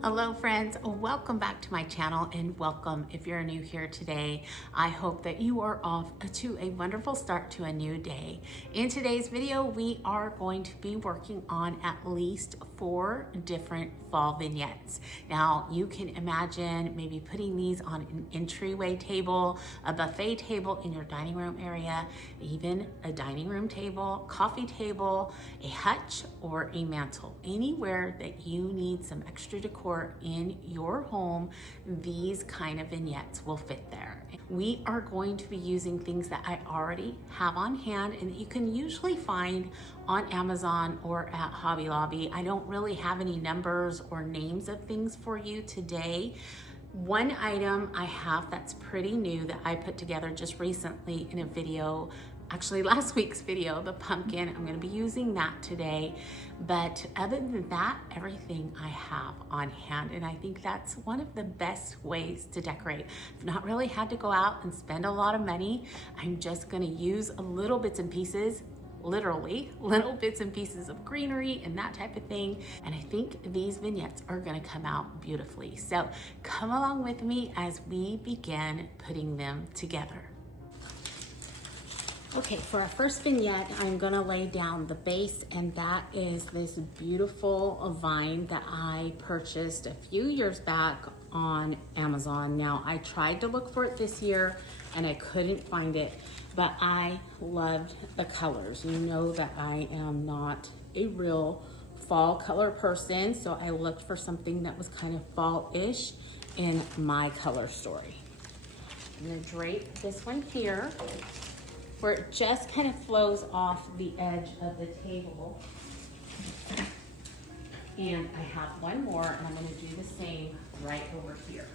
Hello friends, welcome back to my channel and welcome if you're new here today. I hope that you are off to a wonderful start to a new day. In today's video, we are going to be working on at least 4 different fall vignettes. Now you can imagine maybe putting these on an entryway table, a buffet table in your dining room area, even a dining room table, coffee table, a hutch, or a mantle. Anywhere that you need some extra decor in your home, these kind of vignettes will fit there. We are going to be using things that I already have on hand and that you can usually find on Amazon or at Hobby Lobby. I don't really have any numbers or names of things for you today. One item I have that's pretty new that I put together just recently in a video, actually last week's video, the pumpkin. I'm going to be using that today. But other than that, everything I have on hand. And I think that's one of the best ways to decorate. I've not really had to go out and spend a lot of money. I'm just going to use a little bits and pieces, literally little bits and pieces of greenery and that type of thing. And I think these vignettes are going to come out beautifully. So come along with me as we begin putting them together. Okay, for our first vignette, I'm gonna lay down the base, and that is this beautiful vine that I purchased a few years back on Amazon. Now, I tried to look for it this year and I couldn't find it, but I loved the colors. You know that I am not a real fall color person, so I looked for something that was kind of fall-ish in my color story. I'm gonna drape this one here, where it just kind of flows off the edge of the table. And I have one more, and I'm gonna do the same right over here.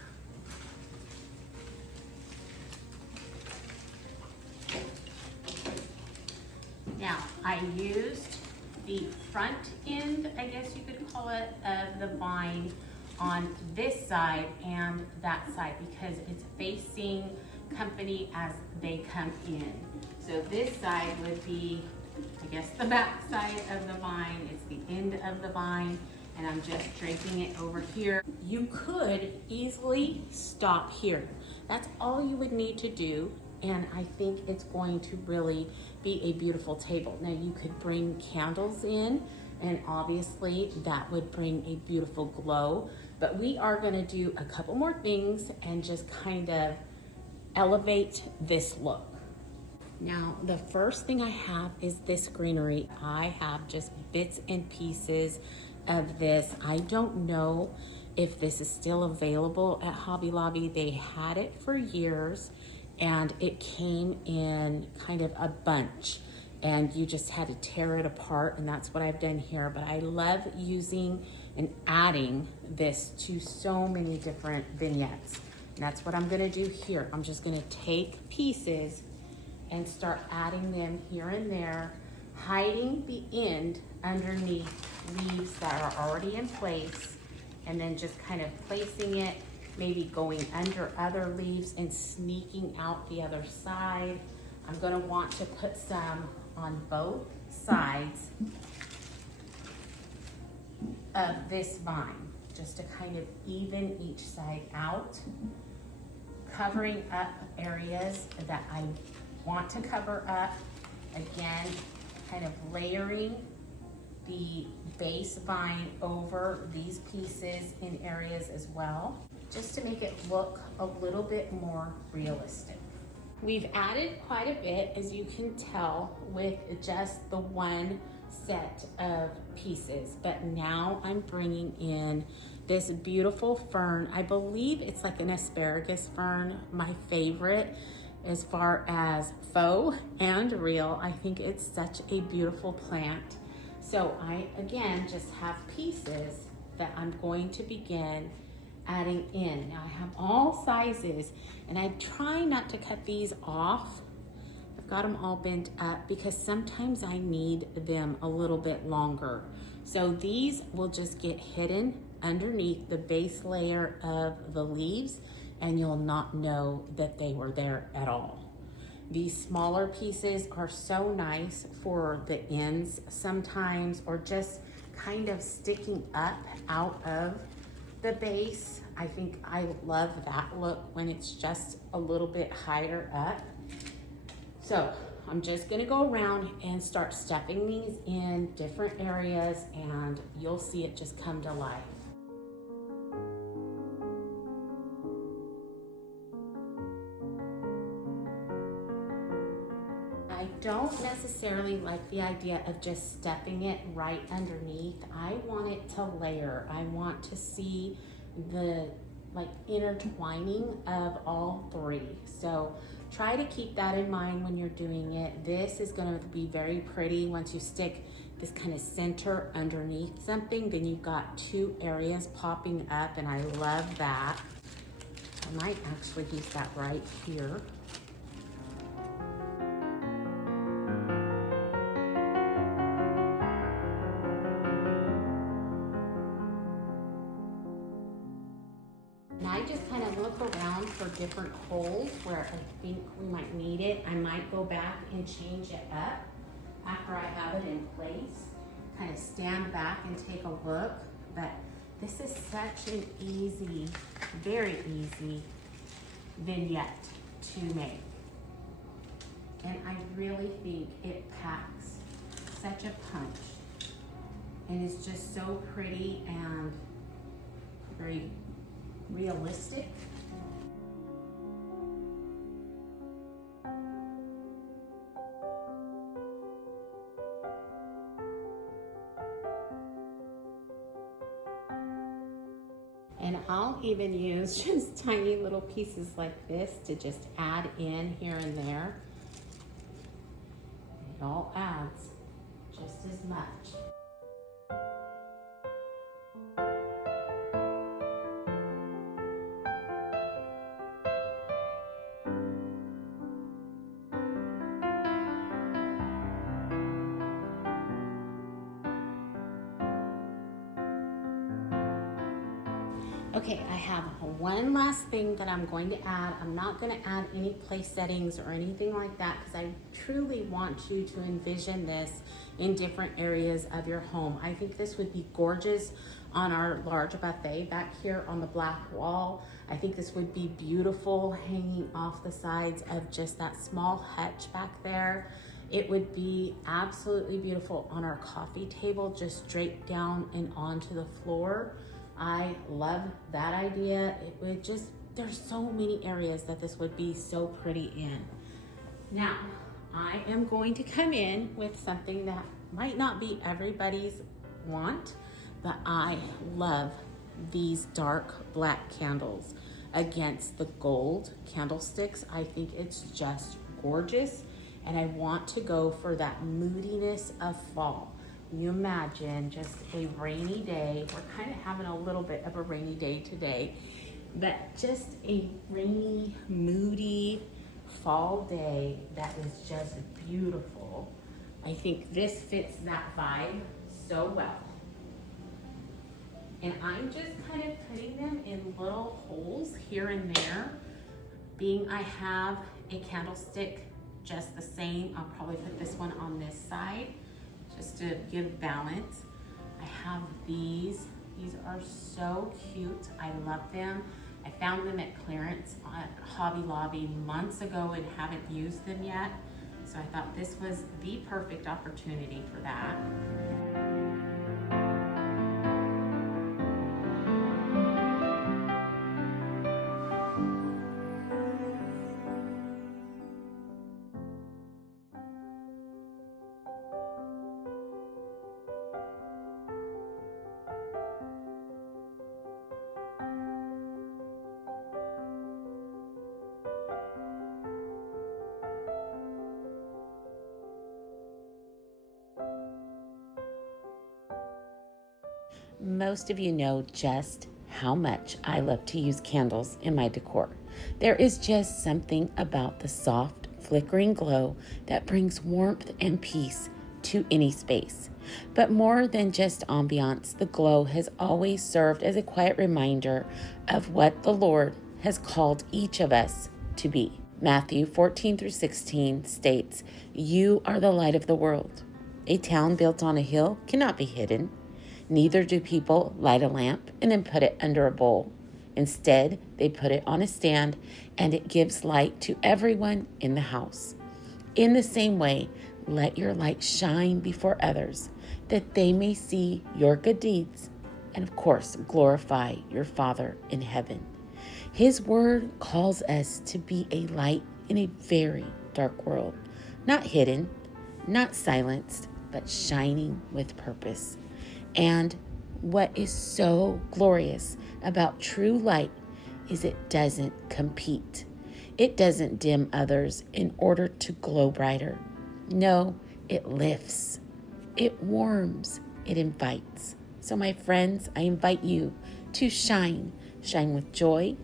Now, I used the front end, I guess you could call it, of the vine on this side and that side because it's facing company as they come in. So this side would be, I guess, the back side of the vine. It's the end of the vine, and I'm just draping it over here. You could easily stop here. That's all you would need to do, and I think it's going to really be a beautiful table. Now you could bring candles in, and obviously that would bring a beautiful glow, but we are gonna do a couple more things and just kind of elevate this look. Now, the first thing I have is this greenery. I have just bits and pieces of this. I don't know if this is still available at Hobby Lobby. They had it for years and it came in kind of a bunch and you just had to tear it apart, and that's what I've done here. But I love using and adding this to so many different vignettes. And that's what I'm gonna do here. I'm just gonna take pieces and start adding them here and there, hiding the end underneath leaves that are already in place, and then just kind of placing it, maybe going under other leaves and sneaking out the other side. I'm gonna want to put some on both sides of this vine, just to kind of even each side out, covering up areas that I want to cover up. Again, kind of layering the base vine over these pieces in areas as well, just to make it look a little bit more realistic. We've added quite a bit, as you can tell, with just the one set of pieces, but now I'm bringing in this beautiful fern. I believe it's like an asparagus fern, my favorite as far as faux and real. I think it's such a beautiful plant. So I, again, just have pieces that I'm going to begin adding in. Now I have all sizes, and I try not to cut these off. I've got them all bent up because sometimes I need them a little bit longer. So these will just get hidden underneath the base layer of the leaves, and you'll not know that they were there at all. These smaller pieces are so nice for the ends sometimes, or just kind of sticking up out of the base. I think I love that look when it's just a little bit higher up. So I'm just gonna go around and start stuffing these in different areas, and you'll see it just come to life. I don't necessarily like the idea of just stuffing it right underneath. I want it to layer. I want to see the intertwining of all three. So try to keep that in mind when you're doing it. This is going to be very pretty once you stick this kind of center underneath something. Then you've got two areas popping up, and I love that. I might actually use that right here. And I just kind of look around for different holes where I think we might need it. I might go back and change it up after I have it in place. Kind of stand back and take a look. But this is such an easy, very easy vignette to make. And I really think it packs such a punch. And it's just so pretty and very realistic. And I'll even use just tiny little pieces like this to just add in here and there. It all adds just as much. Okay, I have one last thing that I'm going to add. I'm not going to add any place settings or anything like that because I truly want you to envision this in different areas of your home. I think this would be gorgeous on our large buffet back here on the black wall. I think this would be beautiful hanging off the sides of just that small hutch back there. It would be absolutely beautiful on our coffee table, just draped down and onto the floor. I love that idea. It would just, there's so many areas that this would be so pretty in. Now, I am going to come in with something that might not be everybody's want, but I love these dark black candles against the gold candlesticks. I think it's just gorgeous, and I want to go for that moodiness of fall. You imagine just a rainy day. We're kind of having a little bit of a rainy day today, but just a rainy, moody fall day that is just beautiful. I think this fits that vibe so well. And I'm just kind of putting them in little holes here and there. Being I have a candlestick just the same, I'll probably put this one on this side, just to give balance. I have these. These are so cute. I love them. I found them at clearance at Hobby Lobby months ago and haven't used them yet. So I thought this was the perfect opportunity for that. Most of you know just how much I love to use candles in my decor. There is just something about the soft, flickering glow that brings warmth and peace to any space. But more than just ambiance, the glow has always served as a quiet reminder of what the Lord has called each of us to be. Matthew 14-16 states, "You are the light of the world. A town built on a hill cannot be hidden. Neither do people light a lamp and then put it under a bowl. Instead, they put it on a stand and it gives light to everyone in the house. In the same way, let your light shine before others, that they may see your good deeds and, of course, glorify your Father in heaven. His word calls us to be a light in a very dark world, not hidden, not silenced, but shining with purpose. And what is so glorious about true light is it doesn't compete. It doesn't dim others in order to glow brighter. No, it lifts, it warms, it invites. So my friends, I invite you to shine. Shine with joy,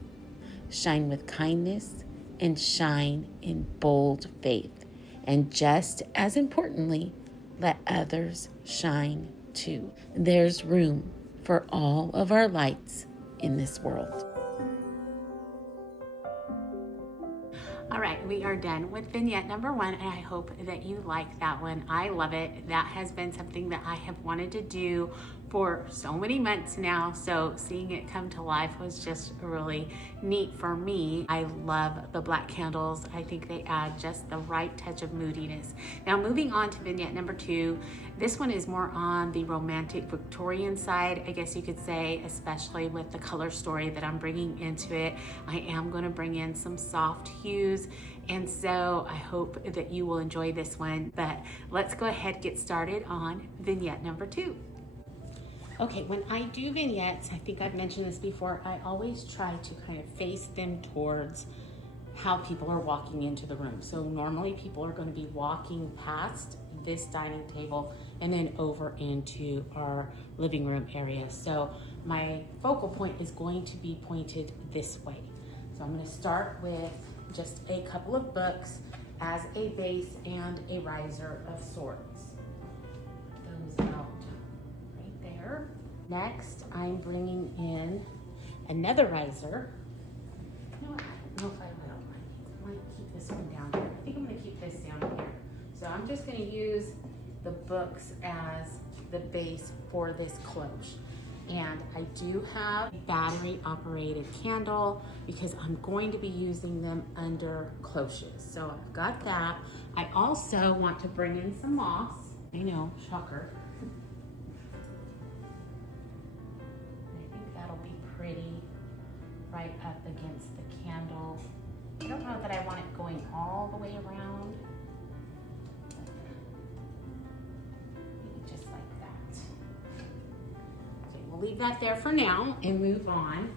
shine with kindness, and shine in bold faith. And just as importantly, let others shine too. There's room for all of our lights in this world. All right, we are done with vignette number 1, and I hope that you like that one. I love it. That has been something that I have wanted to do for so many months now, so seeing it come to life was just really neat for me. I love the black candles. I think they add just the right touch of moodiness. Now moving on to vignette number 2, this one is more on the romantic Victorian side, I guess you could say, especially with the color story that I'm bringing into it. I am going to bring in some soft hues, and so I hope that you will enjoy this one. But let's go ahead and get started on vignette number 2. Okay, when I do vignettes, I think I've mentioned this before, I always try to kind of face them towards how people are walking into the room. So normally people are going to be walking past this dining table and then over into our living room area. So my focal point is going to be pointed this way. So I'm going to start with just a couple of books as a base and a riser of sorts. Those out right there. Next, I'm bringing in another riser. You know what? I don't know if I will. I might keep this one down here. I think I'm going to keep this down here. So I'm just going to use the books as the base for this cloche. And I do have a battery operated candle because I'm going to be using them under cloches. So I've got that. I also want to bring in some moss. I know, shocker. I think that'll be pretty right up against the candle. I don't know that I want it going all the way around. We'll leave that there for now and move on.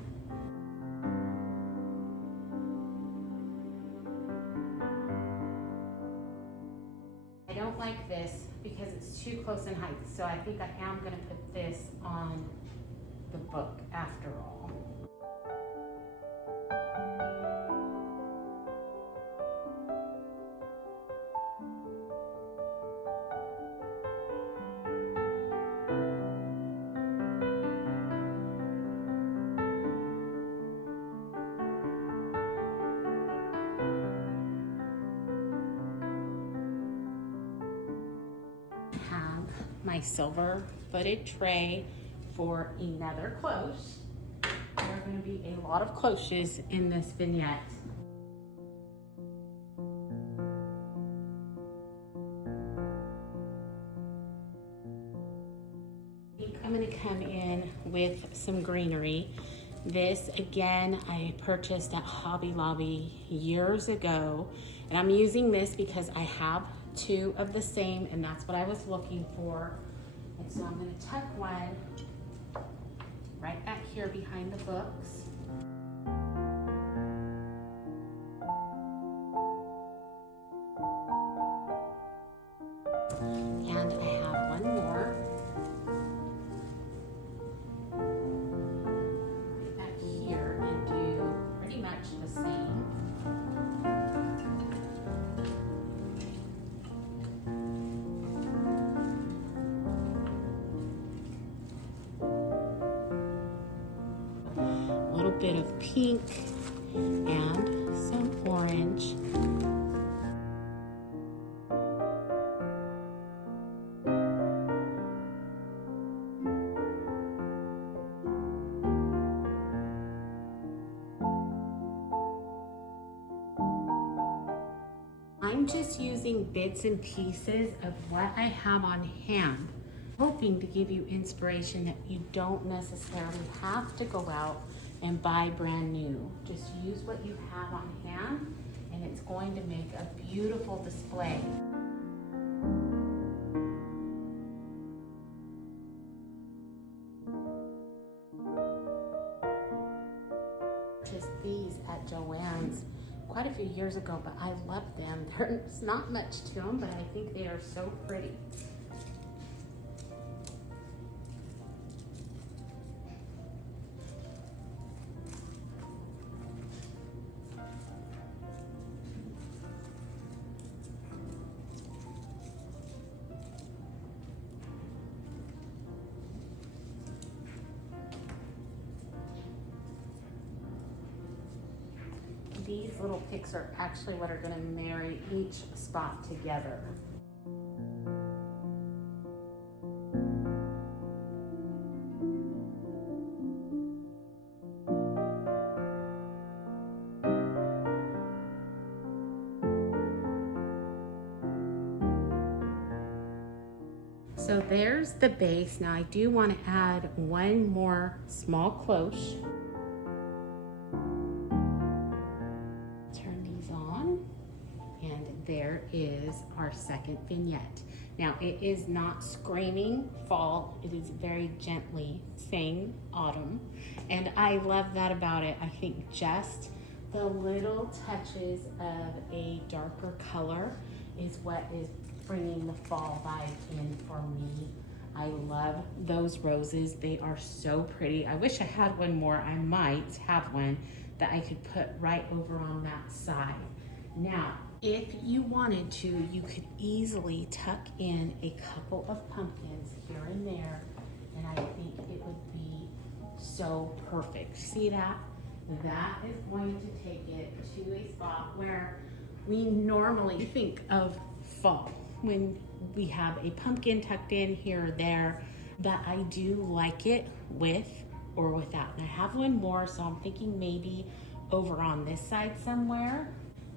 I don't like this because it's too close in height, so I think I am going to put this on the book after all. My silver footed tray for another cloche. There are going to be a lot of cloches in this vignette. I'm going to come in with some greenery. This again I purchased at Hobby Lobby years ago, and I'm using this because I have 2 of the same, and that's what I was looking for. And so I'm going to tuck one right back here behind the books. And I have one more right back here and do pretty much the same. Bit of pink and some orange. I'm just using bits and pieces of what I have on hand, hoping to give you inspiration that you don't necessarily have to go out and buy brand new. Just use what you have on hand and it's going to make a beautiful display. Just these at Joann's quite a few years ago, but I love them. There's not much to them, but I think they are so pretty. These little picks are actually what are going to marry each spot together. So there's the base. Now I do want to add one more small cloche. There is our second vignette. Now it is not screaming fall, it is very gently saying autumn, and I love that about it. I think just the little touches of a darker color is what is bringing the fall vibe in for me. I love those roses. They are so pretty. I wish I had one more. I might have one that I could put right over on that side. Now, if you wanted to, you could easily tuck in a couple of pumpkins here and there, and I think it would be so perfect. See that? That is going to take it to a spot where we normally think of fall, when we have a pumpkin tucked in here or there, but I do like it with or without. And I have one more, so I'm thinking maybe over on this side somewhere.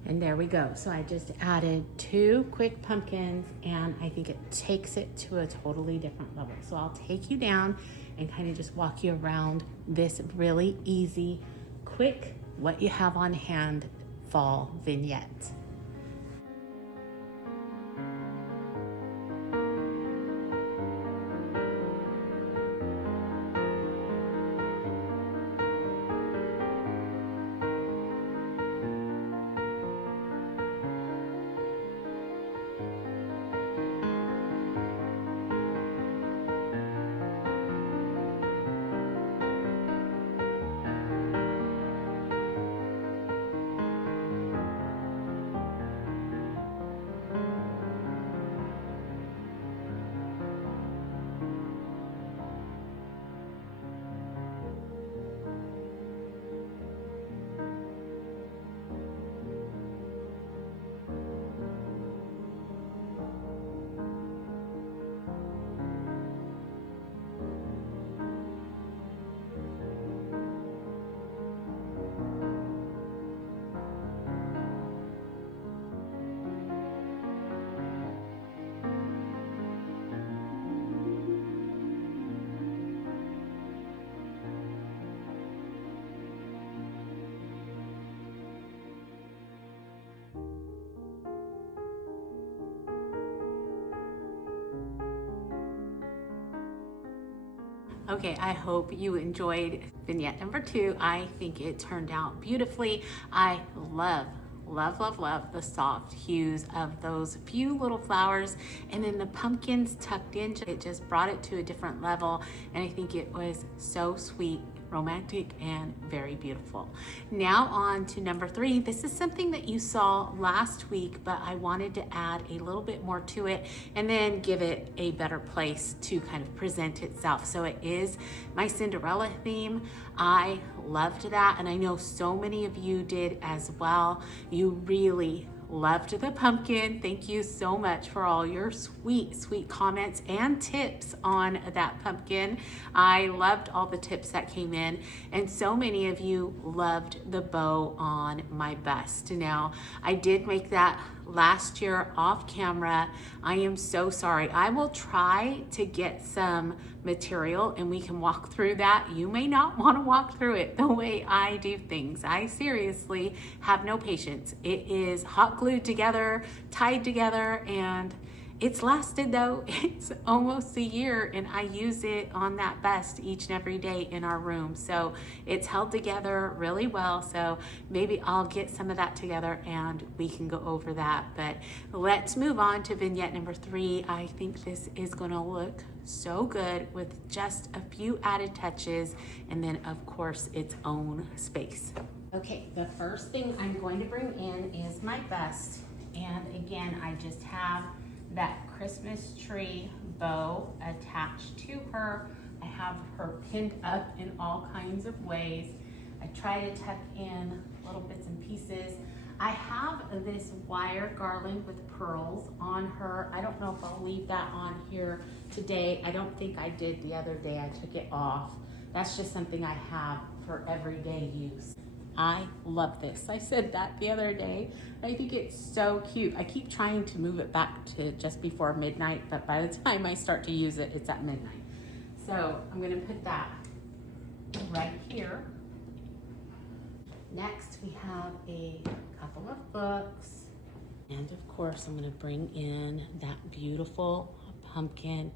And there we go. So I just added 2 quick pumpkins and I think it takes it to a totally different level. So I'll take you down and kind of just walk you around this really easy, quick, what you have on hand fall vignette. Okay, I hope you enjoyed vignette number 2. I think it turned out beautifully. I love the soft hues of those few little flowers, and then the pumpkins tucked in. It just brought it to a different level, and I think it was so sweet, romantic, and very beautiful. Now on to number 3. This is something that you saw last week, but I wanted to add a little bit more to it and then give it a better place to kind of present itself. So it is my Cinderella theme. I loved that, and I know so many of you did as well. You really loved the pumpkin. Thank you so much for all your sweet comments and tips on that pumpkin. I loved all the tips that came in, and so many of you loved the bow on my bust. Now, I did make that last year off camera. I am so sorry. I will try to get some material and we can walk through that. You may not want to walk through it the way I do things. I seriously have no patience. It is hot glued together, tied together, and it's lasted though. It's almost a year and I use it on that vest each and every day in our room. So it's held together really well. So maybe I'll get some of that together and we can go over that. But let's move on to vignette number 3. I think this is gonna look so good with just a few added touches and then of course its own space. Okay, the first thing I'm going to bring in is my vest. And again, I just have that Christmas tree bow attached to her. I have her pinned up in all kinds of ways. I try to tuck in little bits and pieces. I have this wire garland with pearls on her. I don't know if I'll leave that on here today. I don't think I did the other day. I took it off. That's just something I have for everyday use. I love this. I said that the other day. I think it's so cute. I keep trying to move it back to just before midnight, but by the time I start to use it, it's at midnight. So I'm gonna put that right here. Next, we have a couple of books. And of course, I'm gonna bring in that beautiful pumpkin.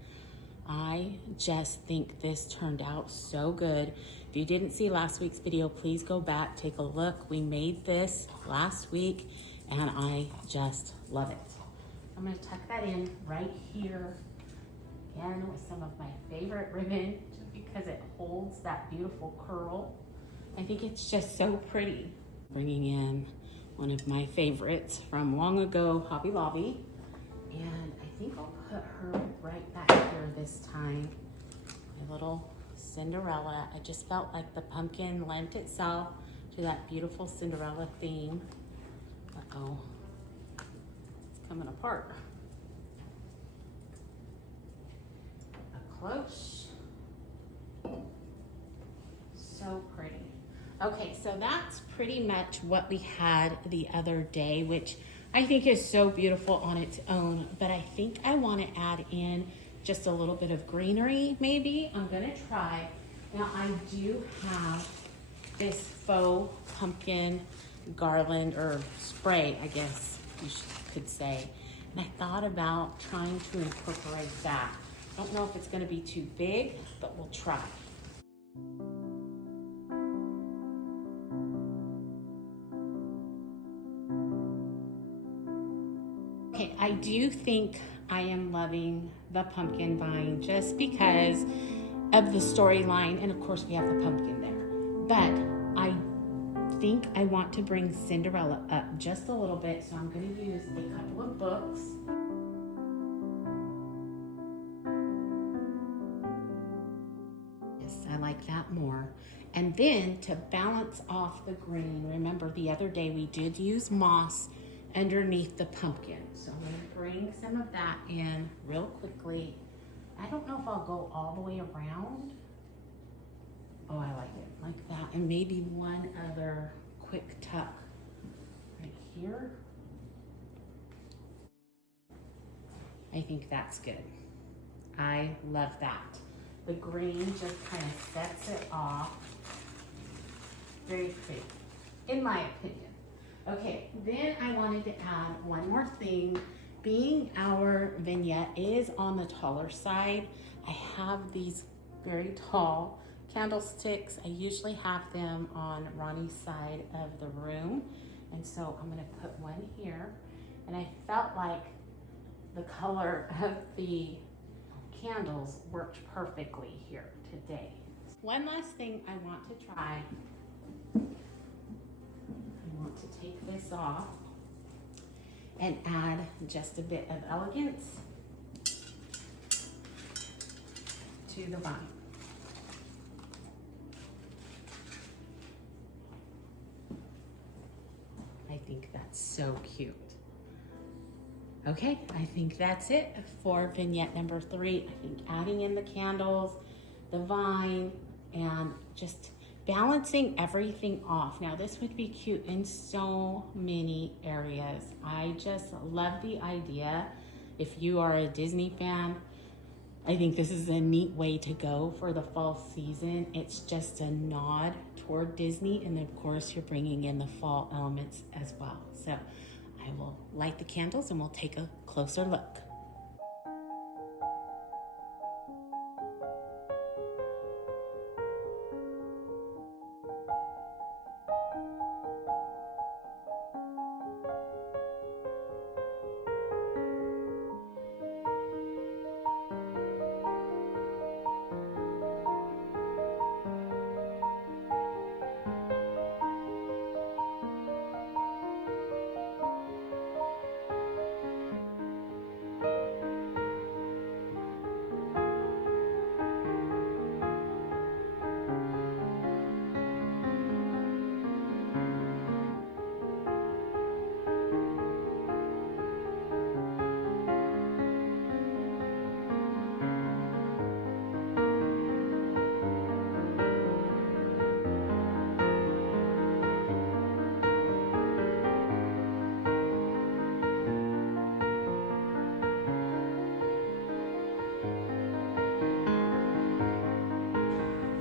I just think this turned out so good. If you didn't see last week's video, please go back, take a look. We made this last week and I just love it. I'm gonna tuck that in right here, again with some of my favorite ribbon, just because it holds that beautiful curl. I think it's just so pretty. Bringing in one of my favorites from long ago, Hobby Lobby. And I think I'll put her right back here this time. My little Cinderella. I just felt like the pumpkin lent itself to that beautiful Cinderella theme. Uh-oh, it's coming apart. Up close. So pretty. Okay, so that's pretty much what we had the other day, which I think is so beautiful on its own, but I think I want to add in just a little bit of greenery, maybe. I'm gonna try. Now I do have this faux pumpkin garland or spray, I guess you could say. And I thought about trying to incorporate that. I don't know if it's gonna be too big, but we'll try. Okay, I do think I am loving the pumpkin vine just because of the storyline, and of course we have the pumpkin there. But I think I want to bring Cinderella up just a little bit, so I'm going to use a couple of books. Yes, I like that more. And then to balance off the green, remember the other day we did use moss underneath the pumpkin. So I'm gonna bring some of that in real quickly. I don't know if I'll go all the way around. Oh, I like it like that. And maybe one other quick tuck right here. I think that's good. I love that. The green just kind of sets it off. Very pretty, in my opinion. Okay, then I wanted to add one more thing. Being our vignette is on the taller side, I have these very tall candlesticks. I usually have them on Ronnie's side of the room. And so I'm gonna put one here. And I felt like the color of the candles worked perfectly here today. One last thing I want to try. I want to take this off and add just a bit of elegance to the vine. I think that's so cute. Okay, I think that's it for vignette number 3. I think adding in the candles, the vine, and just balancing everything off. Now this would be cute in so many areas. I just love the idea. If you are a Disney fan, I think this is a neat way to go for the fall season. It's just a nod toward Disney, and of course you're bringing in the fall elements as well. So I will light the candles and we'll take a closer look.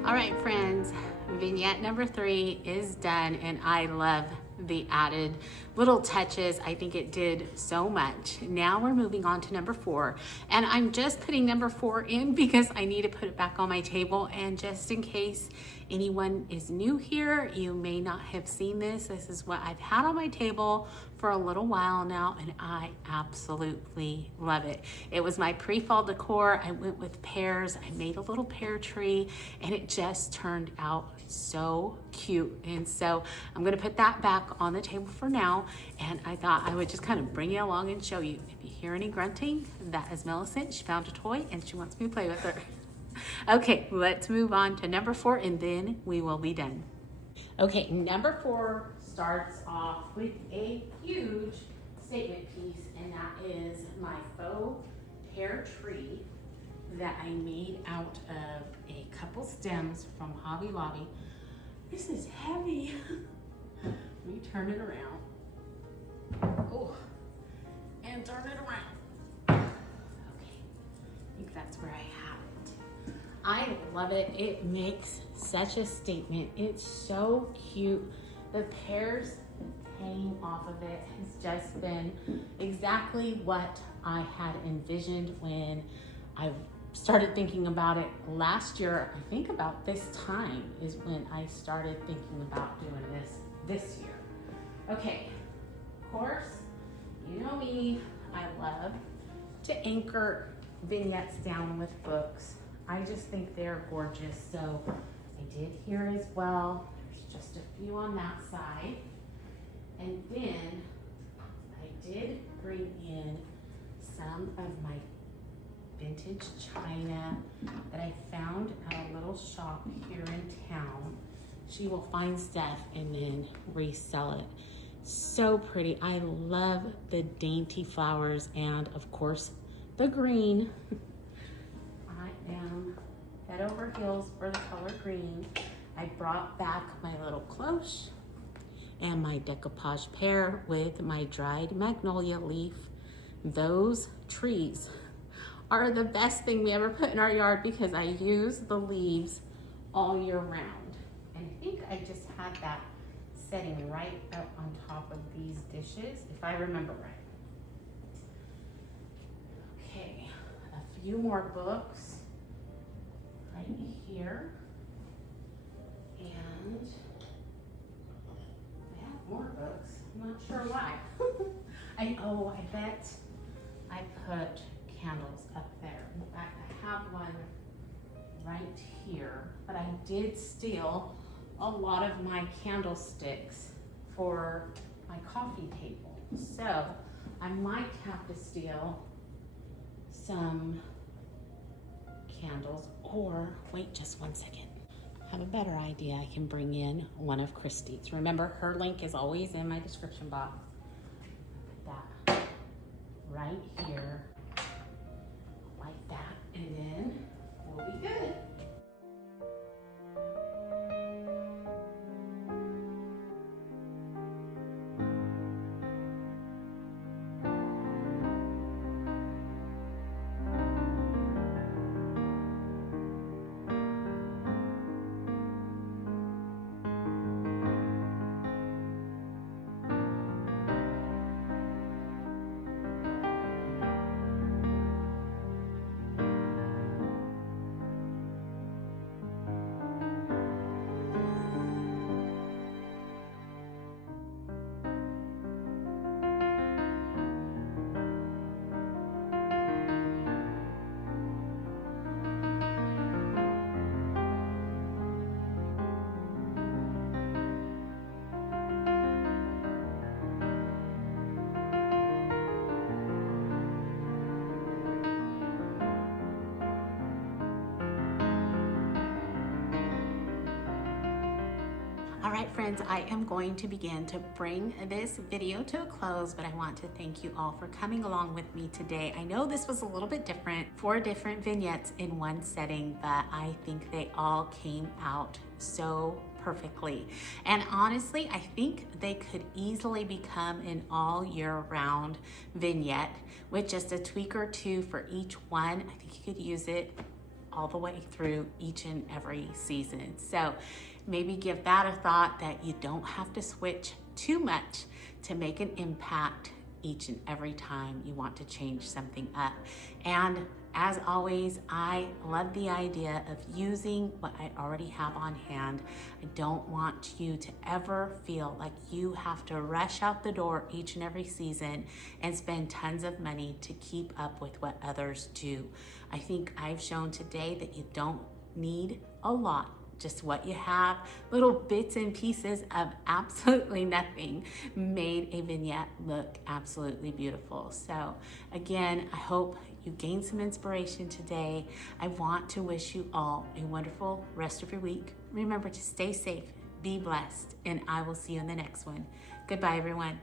All right, friends, vignette number 3 is done, and I love the added little touches. I think it did so much. Now we're moving on to number 4, and I'm just putting number 4 in because I need to put it back on my table, and just in case anyone is new here, you may not have seen this. This is what I've had on my table for a little while now, and I absolutely love it. It was my pre-fall decor. I went with pears. I made a little pear tree, and it just turned out so cute. And so I'm gonna put that back on the table for now, and I thought I would just kind of bring you along and show you. If you hear any grunting, that is Millicent. She found a toy and she wants me to play with her. Okay, let's move on to number 4, and then we will be done. Okay, number 4 starts off with a huge statement piece, and that is my faux pear tree that I made out of a couple stems from Hobby Lobby. This is heavy. Let me turn it around. Oh, and turn it around. Okay, I think that's where I have it. I love it. It makes such a statement. It's so cute. The pears hanging off of it has just been exactly what I had envisioned when I started thinking about it last year. I think about this time is when I started thinking about doing this year. Okay, of course, you know me, I love to anchor vignettes down with books. I just think they're gorgeous, so I did here as well. There's just a few on that side. And then I did bring in some of my vintage china that I found at a little shop here in town. She will find stuff and then resell it. So pretty. I love the dainty flowers and of course the green. I am head over heels for the color green. I brought back my little cloche and my decoupage pear with my dried magnolia leaf. Those trees are the best thing we ever put in our yard because I use the leaves all year round. And I think I just had that setting right up on top of these dishes, if I remember right. Okay, a few more books right here. And I have more books, I'm not sure why. I bet I put candles up there. In fact, I have one right here, but I did steal a lot of my candlesticks for my coffee table. So I might have to steal some candles, or wait just one second. I have a better idea. I can bring in one of Christy's. Remember, her link is always in my description box. Put that right here. Like that, and then we'll be good. right, friends, I am going to begin to bring this video to a close, but I want to thank you all for coming along with me today. I know this was a little bit different, 4 different vignettes in one setting, but I think they all came out so perfectly. And honestly, I think they could easily become an all year round vignette with just a tweak or two for each one. I think you could use it all the way through each and every season. So maybe give that a thought, that you don't have to switch too much to make an impact each and every time you want to change something up. And as always, I love the idea of using what I already have on hand. I don't want you to ever feel like you have to rush out the door each and every season and spend tons of money to keep up with what others do. I think I've shown today that you don't need a lot. Just what you have, little bits and pieces of absolutely nothing, made a vignette look absolutely beautiful. So again, I hope you gained some inspiration today. I want to wish you all a wonderful rest of your week. Remember to stay safe, be blessed, and I will see you in the next one. Goodbye, everyone.